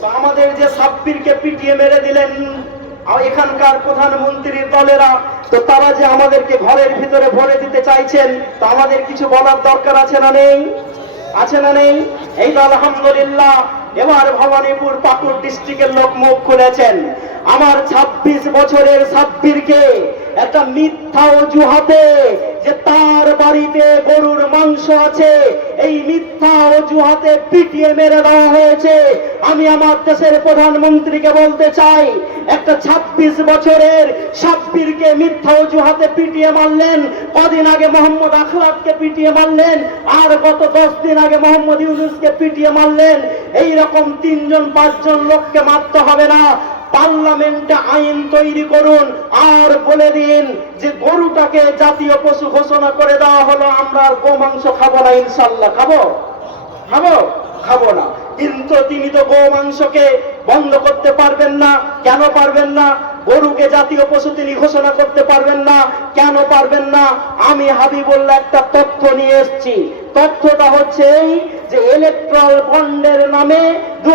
তো আমাদের যে সাব্বিরকে পিটিয়ে মেরে দিলেন এখানকার প্রধানমন্ত্রীর দলেরা, তো তারা যে আমাদেরকে ঘরের ভিতরে ভরে দিতে চাইছেন, তো আমাদের কিছু বলার দরকার আছে না নেই? আছে না নেই? এই তো আলহামদুলিল্লাহ, এবার ভবানীপুর পাকুড় ডিস্ট্রিক্টের লোক মুখ খুলেছেন। আমার ২৬ বছরের সাব্বিরকে একটা মিথ্যা অজুহাতে যে তার বাড়িতে গরুর মাংস আছে, এই মিথ্যা অজুহাতে পিটিয়ে মেরে দেওয়া হয়েছে। আমি আমার দেশের প্রধানমন্ত্রীকে বলতে চাই, একটা ২৬ বছরের সাব্বিরকে মিথ্যা অজুহাতে পিটিয়ে মারলেন, কদিন আগে মোহাম্মদ আখলাদকে পিটিয়ে মারলেন, আর গত দশ দিন আগে মোহাম্মদ ইউনুসকে পিটিয়ে মারলেন। এই রকম তিনজন, পাঁচজন লোককে মারতে হবে না। পার্লামেন্টে আইন তৈরি করুন আর বলে দিন যে গরুটাকে জাতীয় পশু ঘোষণা করে দেওয়া হলো, আমরা আর গোমাংস খাব না ইনশাল্লাহ খাব? খাব? খাব না। কিন্তু তিনি তো গোমাংসকে বন্ধ করতে পারবেন না। কেন পারবেন না? গরুকে জাতীয় পশু তিনি ঘোষণা করতে পারবেন না। কেন পারবেন না? আমি হাবিবুল্লাহ একটা তথ্য নিয়ে এসেছি। তথ্যটা হচ্ছে এই যে ইলেকট্রাল বন্ডের নামে দু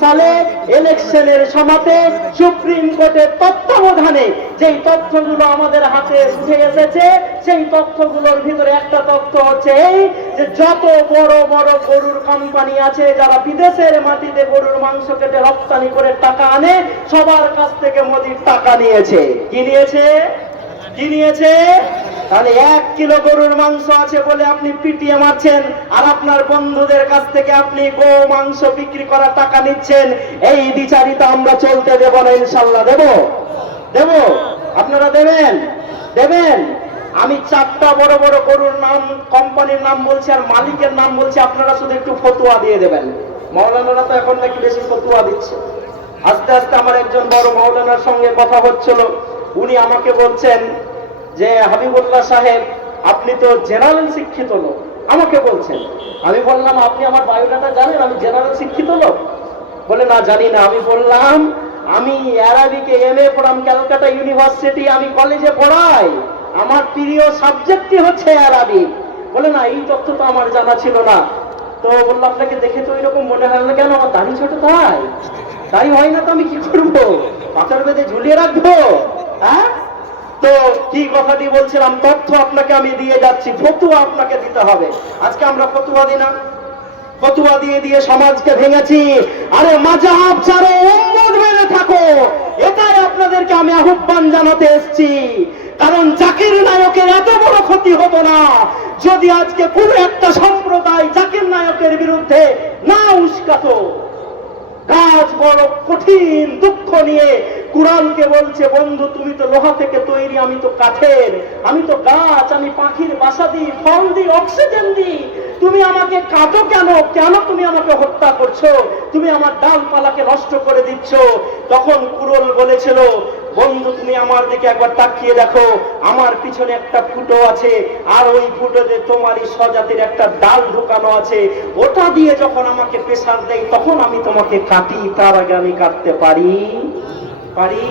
সালে ইলেকশনের সমাতে সুপ্রিম কোর্টের তত্ত্বাবধানে যেই তথ্যগুলো আমাদের হাতে উঠে এসেছে, সেই তথ্যগুলোর ভিতরে একটা তথ্য হচ্ছে এই যে যত বড় বড় গরুর কোম্পানি আছে, যারা বিদেশের মাটিতে গরুর মাংস কেটে রপ্তানি করে টাকা আনে, সবার কাছ থেকে মোদির টাকা নিয়েছে। কি নিয়েছে? কি নিয়েছে? তাহলে এক কিলো গরুর মাংস আছে বলে আপনি পিটিয়ে মারছেন, আর আপনার বন্ধুদের কাছ থেকে আপনি গো মাংস বিক্রি করা টাকা নিচ্ছেন, এই বিচারিতা আমরা চলতে দেব না, ইনশাল্লাহ দেব। দেব? আপনারা দেবেন? দেবেন? আমি চারটা বড় বড় গরুর নাম, কোম্পানির নাম বলছি আর মালিকের নাম বলছি, আপনারা শুধু একটু ফতুয়া দিয়ে দেবেন। মৌলানারা তো এখন নাকি বেশি ফতুয়া দিচ্ছে। আস্তে আস্তে আমার একজন বড় মৌলানার সঙ্গে কথা হচ্ছিল, উনি আমাকে বলছেন যে হাবিবুল্লাহ সাহেব, আপনি তো জেনারেল শিক্ষিত লোক। আমাকে বলছেন, আমি বললাম, আপনি আমার বায়োডাটা জানেন, আমি জেনারেল শিক্ষিত লোক। বলে, না, জানি না, আমি বললাম, আমি অ্যারাবিকে এম এ পড়াম, ক্যালকাটা ইউনিভার্সিটি আমি কলেজে পড়াই। আমার প্রিয় সাবজেক্টই হচ্ছে অ্যারাবিক বলে, না, এই তথ্য তো আমার জানা ছিল না। তো বললাম আপনাকে দেখে তো এরকম মনে হয় না, কেন? আমার দাড়ি ছোট তাই। দাড়ি হয় না তো আমি কি করব? পাথর বেঁধে ঝুলিয়ে রাখব? হ্যাঁ? তো কি কথাটি বলছিলাম, তথ্য আপনাকে আমি দিয়ে যাচ্ছি, ফতুয়া আপনাকে দিতে হবে। আজকে আমরা ফতুয়া দিই না। ফতুয়া দিয়ে দিয়ে সমাজকে ভেঙেছি। আরে মাজাব ছাড়ো উম্মত মেনে থাকো। এটাই আপনাদেরকে আমি আহ্বান জানাতে এসেছি। কারণ জাকির নায়কের এত বড় ক্ষতি হতো না। যদি আজকে কোনো একটা সম্প্রদায় জাকির নায়কের বিরুদ্ধে না উস্কাতো গাছ বড় কঠিন দুঃখ নিয়ে কুরআনকে বলছে, বন্ধু, তুমি তো লোহা থেকে তৈরি, আমি তো কাঠের, আমি তো গাছ, আমি পাখির বাসা দিই, ফল দিই, অক্সিজেন দিই। তুমি আমাকে কাটো কেন? কেন তুমি আমাকে হত্যা করছ? তুমি আমার ডালপালাকে নষ্ট করে দিচ্ছ। তখন কুরল বলেছিল, বন্ধু, তুমি আমার দিকে একবার তাকিয়ে দেখো, আমার পিছনে একটা ফুটো আছে, আর ওই ফুটোতে তোমারই স্বজাতির একটা ডাল ঢুকানো আছে। ওটা দিয়ে যখন আমাকে প্রেসার দেয়, তখন আমি তোমাকে কাটি, তার আগে আমি কাটতে পারি। পারি?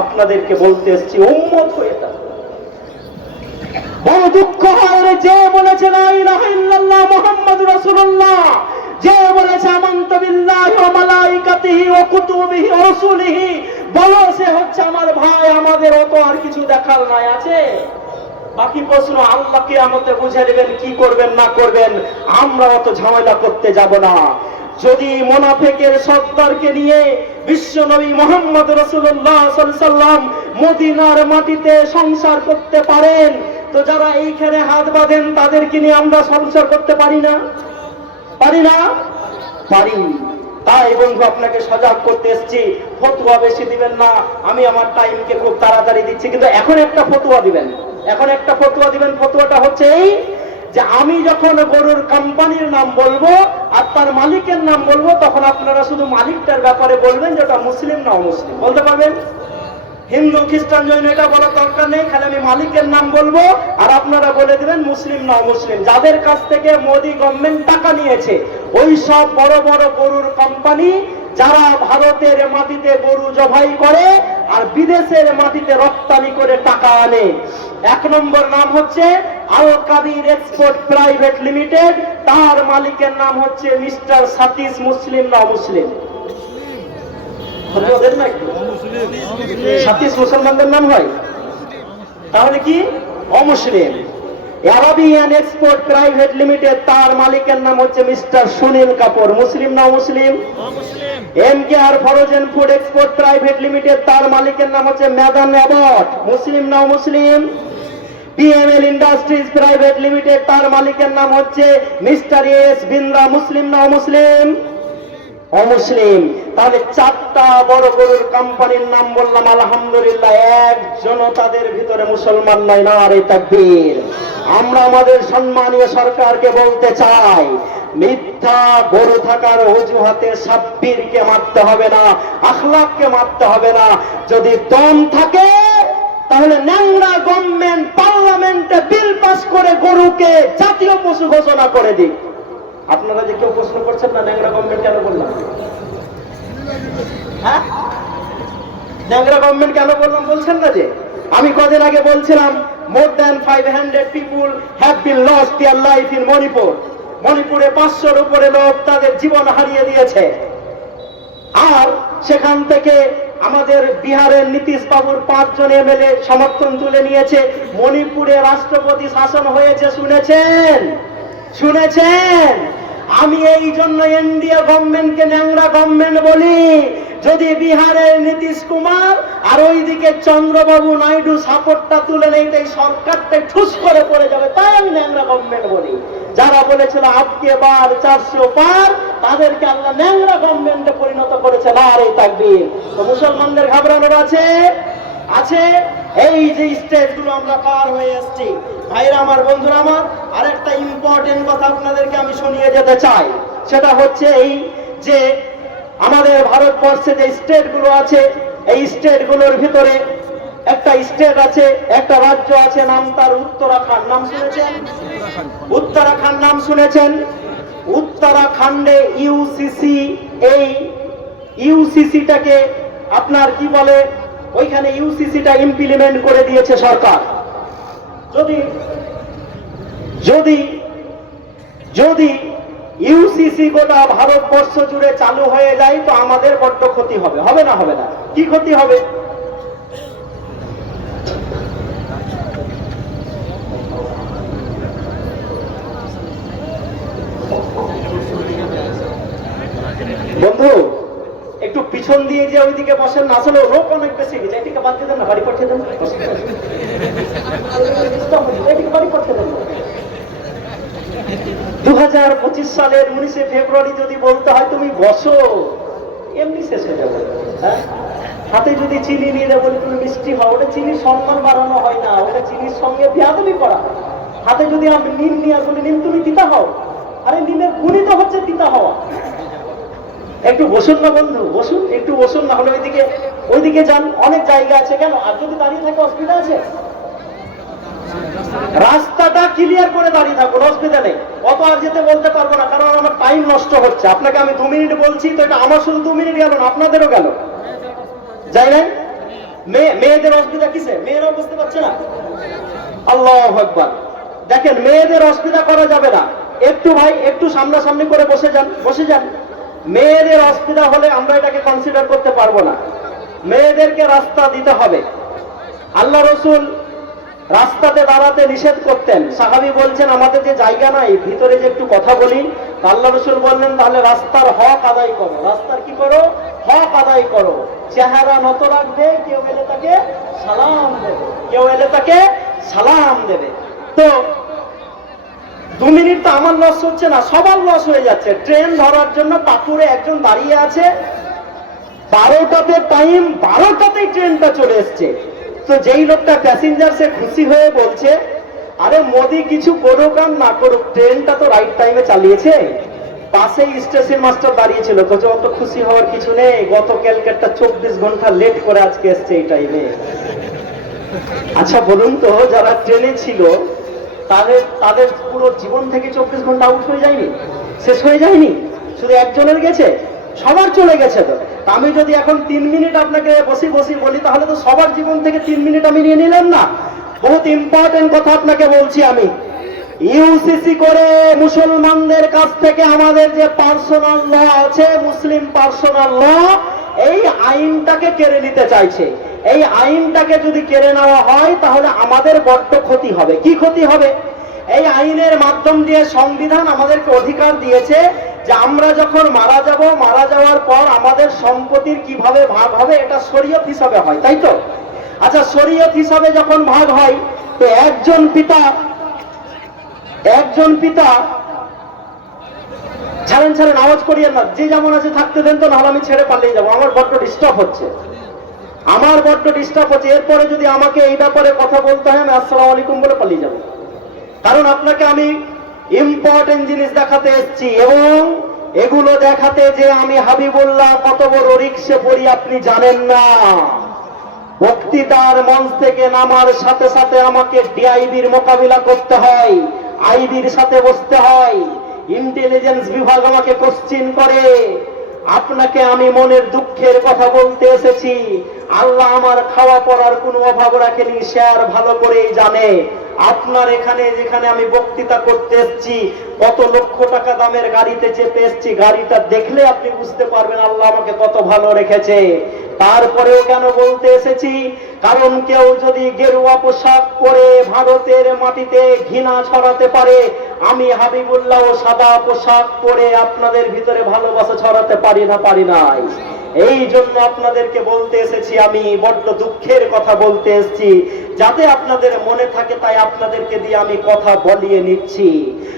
আপনাদেরকে বলতে এসছি, উম্মত হয়ে বড় দুঃখ হয় যে বলেছে যে বলেছে, আমান্ত মালাইকাতিহি কুতুবিহি বলো, সে হচ্ছে আমার ভাই, আমাদের অত আর কিছু দেখার নাই, আছে? বাকি প্রশ্ন আল্লাহ কিয়ামতে বুঝে নেবেন, কি করবেন, না করবেন, আমরা অত ঝামেলা করতে যাব না। যদি মোনাফেকের সর্দারকে নিয়ে বিশ্ব নবী মোহাম্মদ রসুল্লাহ সাল্লাম মদিনার মাটিতে সংসার করতে পারেন। তো যারা এইখানে হাত বাঁধেন, তাদেরকে নিয়ে আমরা সংসার করতে পারি না? পারি না? পারি। তাই বন্ধু, আপনাকে সজাগ করতে এসেছি। ফতুয়া বেশি দিবেন না। আমি আমার টাইমকে খুব তাড়াতাড়ি দিচ্ছি। কিন্তু এখন একটা ফতুয়া দিবেন। এখন একটা ফতুয়া দিবেন। ফতুয়াটা হচ্ছে এই যে আমি যখন গরুর কোম্পানির নাম বলব আর তার মালিকের নাম বলব, তখন আপনারা শুধু মালিকটার ব্যাপারে বলবেন যে ওটা মুসলিম না অমুসলিম। বলতে পারবেন? হিন্দু, খ্রিস্টান, জৈন, এটা বলার দরকার নেই, খালি আমি মালিকের নাম বলব আর আপনারা বলে দিবেন মুসলিম না মুসলিম যাদের কাছ থেকে মোদি গভর্নমেন্ট টাকা নিয়েছে, ওই সব বড় বড় গরুর কোম্পানি যারা ভারতের মাটিতে গরু জবাই করে আর বিদেশের মাটিতে রপ্তানি করে টাকা আনে। এক নম্বর নাম হচ্ছে Al Kabir export private limited, তার মালিকের নাম হচ্ছে মিস্টার সাতিশ মুসলিম না মুসলিম? সাতিশ মুসলমানদের নাম হয়? তাহলে কি? অমুসলিম। অ্যারাবিয়ান এক্সপোর্ট প্রাইভেট লিমিটেড, তার মালিকের নাম হচ্ছে মিস্টার সুনীল কাপুর। মুসলিম না মুসলিম M K R frozen food export private limited, তার মালিকের নাম হচ্ছে ম্যাদান অ্যাবট। মুসলিম না মুসলিম পিএমএল ইন্ডাস্ট্রিজ প্রাইভেট লিমিটেড তার মালিকের নাম হচ্ছে মিস্টার এস বিন্দ্রা মুসলিম না মুসলিম অমুসলিম। তাহলে চারটা বড় গরুর কোম্পানির নাম বললাম, আলহামদুলিল্লাহ একজন তাদের ভিতরে মুসলমান নয়, না রে তাকবীর। আমরা আমাদের সম্মানীয় সরকারকে বলতে চাই, মিথ্যা গরু থাকার অজুহাতে সাব্বিরকে মারতে হবে না, আখলাককে মারতে হবে না। যদি দম থাকে তাহলে ন্যাংরা গভর্নমেন্ট পার্লামেন্টে বিল পাস করে গরুকে জাতীয় পশু ঘোষণা করে দিক। আপনারা যে কেউ প্রশ্ন করছেন না, ন্যাংরা গভর্নমেন্ট কেন বললাম? হ্যাঁ? ন্যাংরা গভর্নমেন্ট কেন বললাম, বলছেন না যে? আমি কদিন আগে বলছিলাম more than five hundred people have been loss their life in Manipur মণিপুরে পাঁচশোর উপরে লোক তাদের জীবন হারিয়ে দিয়েছে। আর সেখান থেকে আমাদের বিহারের নীতিশ বাবুর পাঁচজন এমএলএ সমর্থন তুলে নিয়েছে। মণিপুরে রাষ্ট্রপতি শাসন হয়েছে, শুনেছেন? শুনেছেন? আমি এই জন্য এনডিএ গভর্নমেন্টকে ন্যাংরা গভর্নমেন্ট বলি, যদি বিহারের নীতিশ কুমার আর ওইদিকে চন্দ্রবাবু নাইডু সাপোর্টটা তুলে নেই তাই এই সরকারটা ঠুস করে পড়ে যাবে, তাই আমি ন্যাংরা গভর্নমেন্ট বলি। যারা বলেছিল আপকে বার চারশো পার, তাদেরকে আল্লাহ ন্যাংরা গভর্নমেন্টে পরিণত করেছে না রে তাকবীর। তো মুসলমানদের ঘাবড়ানোর আছে? আছে, এই যে স্টেজগুলো আমরা পার হয়ে এসেছি। ভাইরা আমার, বন্ধুরা আমার, আরেকটা ইম্পর্টেন্ট কথা আপনাদেরকে আমি শুনিয়ে যেতে চাই। সেটা হচ্ছে এই যে আমাদের ভারতবর্ষে যে স্টেটগুলো আছে, এই স্টেটগুলোর ভিতরে একটা স্টেট আছে, একটা রাজ্য আছে, নাম তার উত্তরাখণ্ড। নাম শুনেছেন? উত্তরাখণ্ড নাম শুনেছেন? উত্তরাখণ্ডে ইউসিসি এই ইউসিসিটাকে আপনার কি বলে? ওইখানে ইউসিসিটা ইমপ্লিমেন্ট করে দিয়েছে সরকার। যদি যদি যদি ইউসিসি গোটা ভারতবর্ষ জুড়ে চালু হয়ে যায়, তো আমাদের বড্ড ক্ষতি হবে। হবে না হবে না। কি ক্ষতি হবে বন্ধু একটু পিছন দিয়ে যে ওইদিকে বসেন, না আসলে লোক অনেক বেশি। এদিকে বাদ দিয়ে দেন না, বাড়ি পাঠিয়ে দেন। এদিকে বাড়ি পাঠিয়ে দেন। দু হাজার পঁচিশ সালের উনিশে ফেব্রুয়ারি যদি বলতে হয়, তুমি বসো। এমনি শেষ হয়ে যাবে। হ্যাঁ? হাতে যদি চিনি নিয়ে বলে তুমি মিষ্টি হও ওটা চিনির সম্মান বাড়ানো হয় না। ওটা চিনির সঙ্গে বিয়াদবি করা। হাতে যদি আমি নিম নিয়ে আসলে নিম তুমি তিতা হও। আরে, নিমের গুণই তো হচ্ছে তিতা হওয়া। একটু বসুন না বন্ধু, বসুন, একটু বসুন, না হলে ওইদিকে ওইদিকে যান, অনেক জায়গা আছে কেন? আর যদি দাঁড়িয়ে থাকে, অসুবিধা আছে? রাস্তাটা ক্লিয়ার করে দাঁড়িয়ে থাকুন, অসুবিধা নেই। অত আর যেতে বলতে পারব না, কারণ আমার টাইম নষ্ট হচ্ছে। আপনাকে আমি দু মিনিট বলছি, তো এটা আমার শুধু দু মিনিট গেল না, আপনাদেরও গেল। যাই না মেয়ে মেয়েদের অসুবিধা কিসে? মেয়েরাও বুঝতে পারছে না? আল্লাহ আকবার। দেখেন, মেয়েদের অসুবিধা করা যাবে না। একটু ভাই, একটু সামনাসামনি করে বসে যান বসে যান। মেয়েদের অসুবিধা হলে আমরা এটাকে কনসিডার করতে পারব না। মেয়েদেরকে রাস্তা দিতে হবে। আল্লাহ রসুল রাস্তাতে দাঁড়াতে নিষেধ করতেন। সাহাবি বলছেন, আমাদের যে জায়গা নাই, ভিতরে যে একটু কথা বলি। আল্লাহ রসুল বললেন, তাহলে রাস্তার হক আদায় করো। রাস্তার কি করো? হক আদায় করো। চেহারা নত রাখবে, কেউ এলে তাকে সালাম দেবে। কেউ এলে তাকে সালাম দেবে। তো দু মিনিট তো আমার লস হচ্ছে না, সবার লস হয়ে যাচ্ছে। ট্রেন ধরার জন্য পাকুড়ে একজন দাঁড়িয়ে আছে। বারোটাতে টাইম বারোটাতেই ট্রেনটা চলে এসছে। তো যেই লোকটা প্যাসেঞ্জার সে খুশি হয়ে বলছে, আরে মোদি, কিছু করুক আর না করুক ট্রেনটা তো রাইট টাইমে চালিয়েছে। পাশেই স্টেশন মাস্টার দাঁড়িয়েছিল। তো অত খুশি হওয়ার কিছু নেই। গত ক্যালকাটটা চব্বিশ ঘণ্টা লেট করে আজকে এসছে এই টাইমে আচ্ছা বলুন তো, যারা ট্রেনে ছিল তাদের তাদের পুরো জীবন থেকে চব্বিশ ঘণ্টা আউট হয়ে যায়নি? শেষ হয়ে যায়নি? শুধু একজনের গেছে? সবার চলে গেছে তো। আমি যদি এখন তিন মিনিট আপনাকে বসি বসি বলি, তাহলে তো সবার জীবন থেকে তিন মিনিট আমি নিয়ে নিলাম না। বহুত ইম্পর্টেন্ট কথা আপনাকে বলছি আমি। ইউসিসি করে মুসলমানদের কাছ থেকে আমাদের যে পার্সোনাল ল আছে মুসলিম পার্সোনাল ল এই আইনটাকে কেড়ে নিতে চাইছে। এই আইনটাকে যদি কেড়ে নেওয়া হয়, তাহলে আমাদের বড্ড ক্ষতি হবে। কি ক্ষতি হবে? এই আইনের মাধ্যম দিয়ে সংবিধান আমাদেরকে অধিকার দিয়েছে যে আমরা যখন মারা যাব, মারা যাওয়ার পর আমাদের সম্পত্তির কীভাবে ভাগ হবে, এটা শরীয়ত হিসাবে হয়, তাই তো? আচ্ছা শরীয়ত হিসাবে যখন ভাগ হয়, তো একজন পিতা একজন পিতা, ছাড়েন ছাড়েন, আওয়াজ করিয়েন না, যে যেমন আছে থাকতে দেন তো, নাহলে আমি ছেড়ে পালিয়ে যাব, আমার বড্ড ডিস্টার্ব হচ্ছে। আমার বড্ড ডিস্টার্ব হচ্ছে। এরপরে যদি আমাকে এই ব্যাপারে কথা বলতে হয়, আমি আসসালামু আলাইকুম বলে পালিয়ে যাব। কারণ আপনাকে আমি ইম্পর্টেন্ট জিনিস দেখাতে এসেছি এবং এগুলো দেখাতে যে আমি হাবিবুল্লাহ কত বড় রিক্সে পড়ি, আপনি জানেন না। বক্তৃতার মঞ্চ থেকে নামার সাথে সাথে আমাকে ডিআইবির মোকাবিলা করতে হয় আইবির সাথে বসতে হয়। ইন্টেলিজেন্স বিভাগ আমাকে কোশ্চিন করে। আপনাকে আমি মনের দুঃখের কথা বলতে এসেছি। আল্লাহ আমার খাওয়া পড়ার কোনো অভাব রাখেনি, সে আর ভালো করেই জানে। আপনার এখানে যেখানে আমি বক্তৃতা করতে এসেছি, কত লক্ষ টাকা দামের গাড়িতে চেপে এসেছি, গাড়িটা দেখলে আপনি বুঝতে পারবেন আল্লাহ আমাকে কত ভালো রেখেছে। তারপরেও কেন বলতে এসেছি? কারণ কেউ যদি গেরুয়া পোশাক পরে ভারতের মাটিতে ঘৃণা ছড়াতে পারে, আমি হাবিবুল্লাহ সাদা পোশাক পরে আপনাদের ভিতরে ভালোবাসা ছড়াতে পারি না, পারি নাই। এই জন্য আপনাদেরকে বলতে এসেছি, আমি বড্ড দুঃখের কথা বলতে এসেছি। যাতে আপনাদের মনে থাকে, তাই আপনাদেরকে দিয়ে আমি কথা বলিয়ে নিচ্ছি।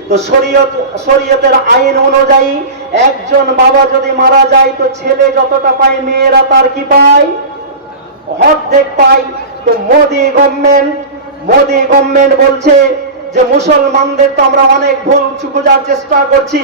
তো শরীয়ত, শরীয়তের আইন অনুযায়ী, একজন বাবা যদি মারা যায়, তো ছেলে যতটা পায়, মেয়েরা তার কি পায়? অর্ধেক পায়। তো মোদি গভর্নমেন্ট মোদি গভর্নমেন্ট বলছে যে, মুসলমানদের তো আমরা অনেক ভুল খোঁজার চেষ্টা করছি।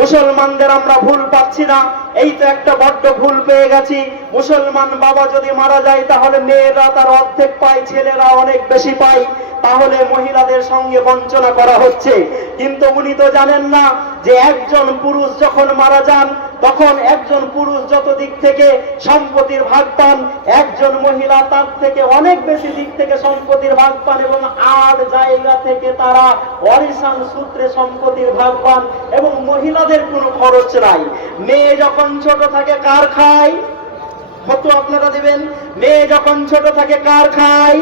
মুসলমানদের আমরা ভুল পাচ্ছি না। এই তো একটা বড্ড ভুল পেয়ে গেছি। মুসলমান বাবা যদি মারা যায়, তাহলে মেয়েরা তার অর্ধেক পায়, ছেলেরা অনেক বেশি পায়। তাহলে মহিলাদের সঙ্গে বঞ্চনা করা হচ্ছে। কিন্তু উনি তো জানেন না যে একজন পুরুষ যখন মারা যান তখন একজন পুরুষ যত দিক থেকে সম্পত্তির ভাগ পান একজন মহিলা তার থেকে অনেক বেশি দিক থেকে সম্পত্তির ভাগ পান এবং আর জায়গা থেকে তারা অরিসান সূত্রে সম্পত্তির ভাগ পান এবং মহিলাদের কোনো খরচ নাই। মেয়ে যখন ছোট থাকে কার খায়? কত আপনারা দিবেন। মেয়ে যখন ছোট থাকে কার খায়?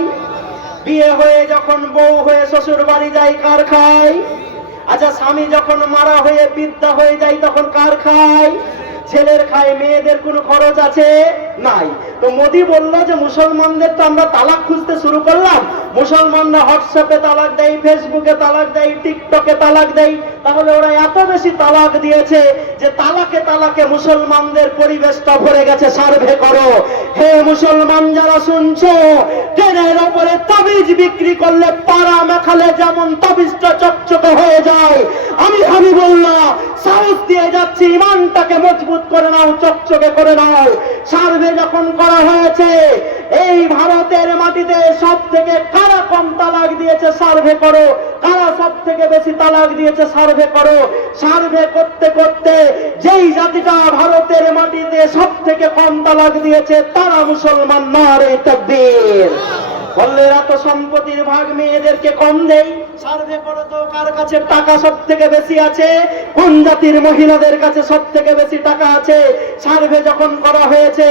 বিয়ে হয়ে যখন বউ হয়ে শ্বশুর বাড়ি যায় কার খায়? আচ্ছা স্বামী যখন মারা হয়ে বিদ্যা হয়ে যায়, তখন কার খায়? ছেলের খায়, মেয়েদের কোনো খরচ আছে? নাই। তো মোদি বলল যে, মুসলমানদের তো আমরা তালাক খুঁজতে শুরু করলাম। মুসলমানরা হোয়াটসঅ্যাপে তালাক দেয়, ফেসবুকে তালাক দেয়, টিকটকে তালাক দেয়। তাহলে ওরা এত বেশি তালাক দিয়েছে যে, তালাকে তালাকে মুসলমানদের পরিবেশটা ভরে গেছে, সার্ভে করো। হে মুসলমান যারা শুনছো, ট্রেনের ওপরে তাবিজ বিক্রি করলে পাড়া মেখালে যেমন তাবিজটা চকচকে হয়ে যায়, আমি হাবিবুল্লাহ, সাহস দিয়ে যাচ্ছি, ইমানটাকে মজবুত করে নাও, চকচকে করে নাও। সার্ভে যখন করা হয়েছে, এই ভারতের মাটিতে সব থেকে কারা কম তালাক দিয়েছে সার্ভে করো? কারা সব থেকে বেশি তালাক দিয়েছে সার্ভে করো? সার্ভে করতে করতে যেই জাতিটা ভারতের মাটিতে সব থেকে কম তালাক দিয়েছে, তারা মুসলমান, নারে তকবীর। বললে এরা তো সম্পত্তির ভাগ, মেয়েদেরকে কম দেই সার্ভে করো তো কার কাছে টাকা সব থেকে বেশি আছে? কোন জাতির মহিলাদের কাছে সব থেকে বেশি টাকা আছে? সার্ভে যখন করা হয়েছে,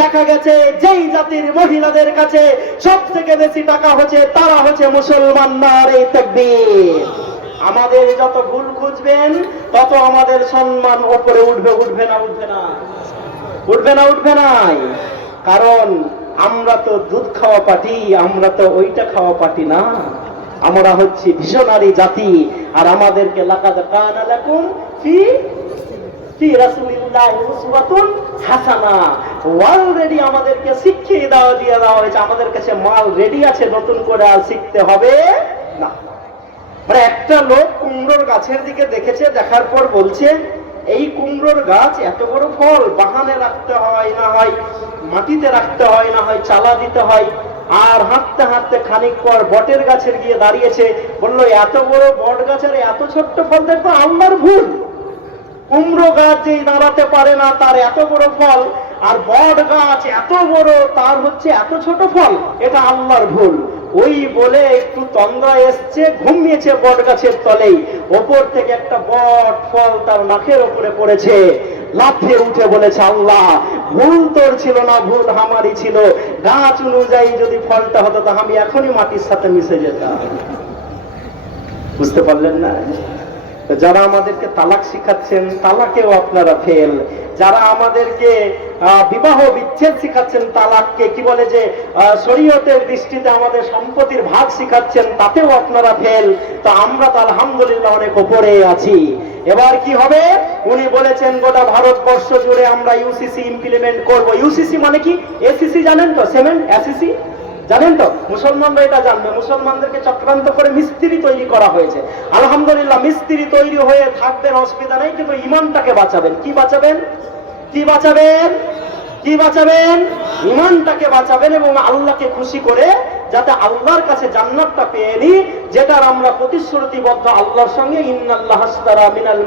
দেখা গেছে যেই জাতির মহিলাদের কাছে সব থেকে বেশি টাকা হচ্ছে, তারা হচ্ছে মুসলমান আমাদের যত ভুল খুঁজবেন, তত আমাদের সম্মান ওপরে উঠবে উঠবে না উঠবে না। উঠবে না, উঠবে নাই। কারণ আমরা তো দুধ খাওয়া পাটি আমরা তো ওইটা খাওয়া পাটি না। আমরা হচ্ছি ভীষণারী জাতি, আর আমাদেরকে লাকাদ কানা লাকুম ফি ফি রাসূলিল্লাহি উসওয়াতুন হাসানা। অলরেডি আমাদেরকে শিখিয়ে দেওয়া, দিয়ে দেওয়া হয়েছে। আমাদের কাছে মাল রেডি আছে, নতুন করে আর শিখতে হবে না। মানে একটা লোক কুমড়োর গাছের দিকে দেখেছে, দেখার পর বলছে, এই কুমড়োর গাছ এত বড় ফল বাহানে রাখতে হয় না হয়, মাটিতে রাখতে হয় না হয়, চালা দিতে হয়। আর হাঁটতে হাঁটতে খানিক পর বটের গাছের গিয়ে দাঁড়িয়েছে। বলল, এত বড় বট গাছের এত ছোট্ট ফল দেখব আমার ভুল। কুমড়ো গাছ যেই দাঁড়াতে পারে না, তার এত বড় ফল। আর বট গাছ এত বড়, তার হচ্ছে এত ছোট ফল। এটা আল্লাহর ভুল। ওই বলে একটু তন্দ্রা এসছে, ঘুমিয়েছে বট গাছের তলেই। ওপর থেকে একটা বট ফল তার নাকের ওপরে পড়েছে। লাফিয়ে উঠে বলেছে, আল্লাহ, ভুল তোর ছিল না, ভুল আমারই ছিল। গাছ অনুযায়ী যদি ফলটা হতো, তা আমি এখনই মাটির সাথে মিশে যেতাম। বুঝতে পারলেন না? যারা আমাদেরকে তালাক শিখাচ্ছেন, তালাকেও আপনারা ফেল। যারা আমাদেরকে বিবাহ বিচ্ছেদ শিখাচ্ছেন, তালাককে, কি বলে যে শরীয়তের দৃষ্টিতে আমাদের সম্পত্তির ভাগ শিখাচ্ছেন, তাতেও আপনারা ফেল। তো আমরা তো আলহামদুলিল্লাহ অনেক ওপরে আছি। এবার কি হবে? উনি বলেছেন, গোটা ভারতবর্ষ জুড়ে আমরা ইউসিসি ইমপ্লিমেন্ট করব। ইউসিসি মানে কি? এসিসি জানেন তো? সেমেন্ট এসিসি জানেন তো, মুসলমানরা এটা জানবে। মুসলমানদেরকে চক্রান্ত করে মিস্ত্রি তৈরি করা হয়েছে। আলহামদুলিল্লাহ, মিস্ত্রি তৈরি হয়ে থাকবেন, অসুবিধা নেই, কিন্তু ইমানটাকে বাঁচাবেন। কি বাঁচাবেন? কি বাঁচাবেন? কি বাঁচাবেন? ইমানটাকে বাঁচাবেন এবং আল্লাহকে খুশি করে যাতে আল্লাহর কাছে জান্নাতটা পেয়ে নি, যেটার আমরা প্রতিশ্রুতিবদ্ধ আল্লাহর সঙ্গে আশতারা মিনাল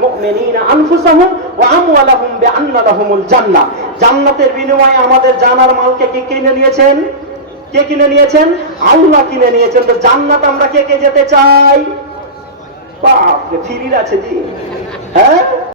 জান্নাতের বিনিময়ে আমাদের জানার মালকে কি কিনে নিয়েছেন? কে কিনে নিয়েছেন? আল্লাহ কিনে নিয়েছেন। তো জান্নাত আমরা কে কে যেতে চাই? বাপ ফিরির আছে জি। হ্যাঁ?